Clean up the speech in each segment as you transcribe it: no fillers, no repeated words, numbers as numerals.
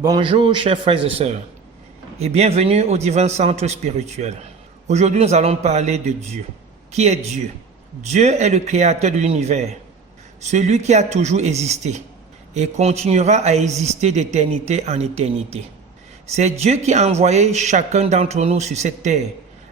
Bonjour chers frères et sœurs et bienvenue au Divin Centre Spirituel. Aujourd'hui nous allons parler de Dieu. Qui est Dieu? Dieu est le créateur de l'univers, celui qui a toujours existé et continuera à exister d'éternité en éternité. C'est Dieu qui a envoyé chacun d'entre nous sur cette terre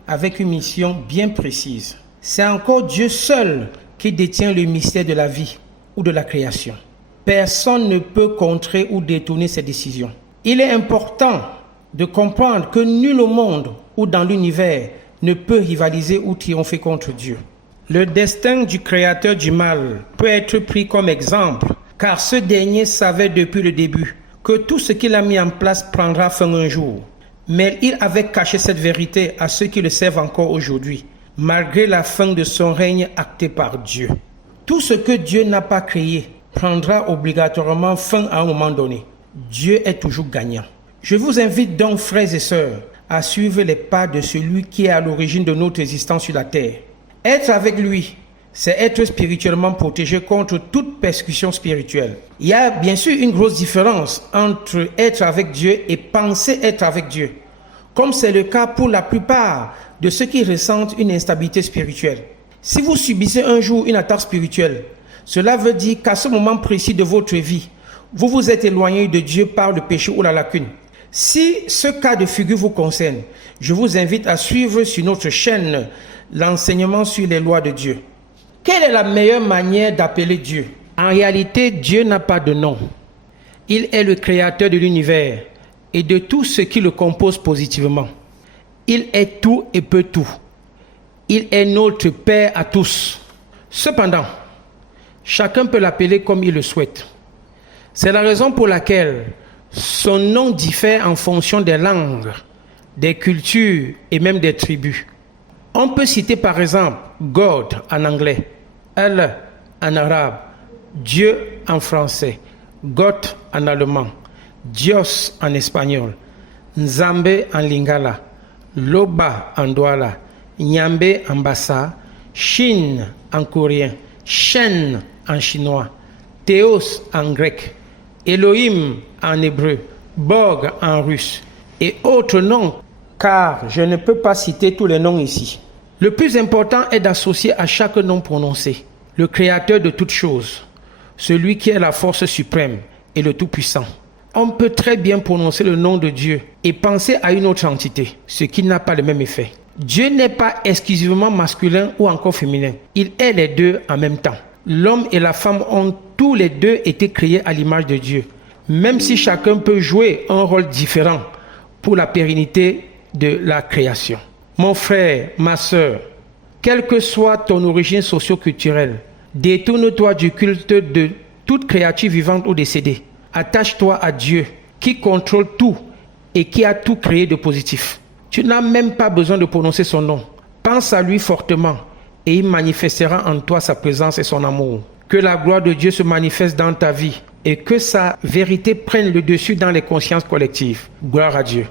avec une mission bien précise. C'est encore Dieu seul qui détient le mystère de la vie ou de la création. Personne ne peut contrer ou détourner ses décisions. Il est important de comprendre que nul au monde ou dans l'univers ne peut rivaliser ou triompher contre Dieu. Le destin du créateur du mal peut être pris comme exemple, car ce dernier savait depuis le début que tout ce qu'il a mis en place prendra fin un jour. Mais il avait caché cette vérité à ceux qui le servent encore aujourd'hui, malgré la fin de son règne acté par Dieu. Tout ce que Dieu n'a pas créé prendra obligatoirement fin à un moment donné. Dieu est toujours gagnant. Je vous invite donc, frères et sœurs, à suivre les pas de celui qui est à l'origine de notre existence sur la terre. Être avec lui, c'est être spirituellement protégé contre toute persécution spirituelle. Il y a bien sûr une grosse différence entre être avec Dieu et penser être avec Dieu, comme c'est le cas pour la plupart de ceux qui ressentent une instabilité spirituelle. Si vous subissez un jour une attaque spirituelle, cela veut dire qu'à ce moment précis de votre vie, vous vous êtes éloigné de Dieu par le péché ou la lacune. Si ce cas de figure vous concerne, je vous invite à suivre sur notre chaîne l'enseignement sur les lois de Dieu. Quelle est la meilleure manière d'appeler Dieu? En réalité, Dieu n'a pas de nom. Il est le créateur de l'univers et de tout ce qui le compose positivement. Il est tout et peut tout. Il est notre Père à tous. Cependant, chacun peut l'appeler comme il le souhaite. C'est la raison pour laquelle son nom diffère en fonction des langues, des cultures et même des tribus. On peut citer par exemple God en anglais, Allah en arabe, Dieu en français, Gott en allemand, Dios en espagnol, Nzambe en lingala, Loba en douala, Nyambe en bassa, Shin en coréen, Shen en chinois, Théos en grec, Elohim en hébreu, Bog en russe et autres noms, car je ne peux pas citer tous les noms ici. Le plus important est d'associer à chaque nom prononcé le créateur de toutes choses, celui qui est la force suprême et le tout-puissant. On peut très bien prononcer le nom de Dieu et penser à une autre entité, ce qui n'a pas le même effet. Dieu n'est pas exclusivement masculin ou encore féminin, il est les deux en même temps. L'homme et la femme ont tous les deux été créés à l'image de Dieu, même si chacun peut jouer un rôle différent pour la pérennité de la création. Mon frère, ma sœur, quelle que soit ton origine socio-culturelle, détourne-toi du culte de toute créature vivante ou décédée. Attache-toi à Dieu qui contrôle tout et qui a tout créé de positif. Tu n'as même pas besoin de prononcer son nom. Pense à lui fortement et il manifestera en toi sa présence et son amour. Que la gloire de Dieu se manifeste dans ta vie et que sa vérité prenne le dessus dans les consciences collectives. Gloire à Dieu.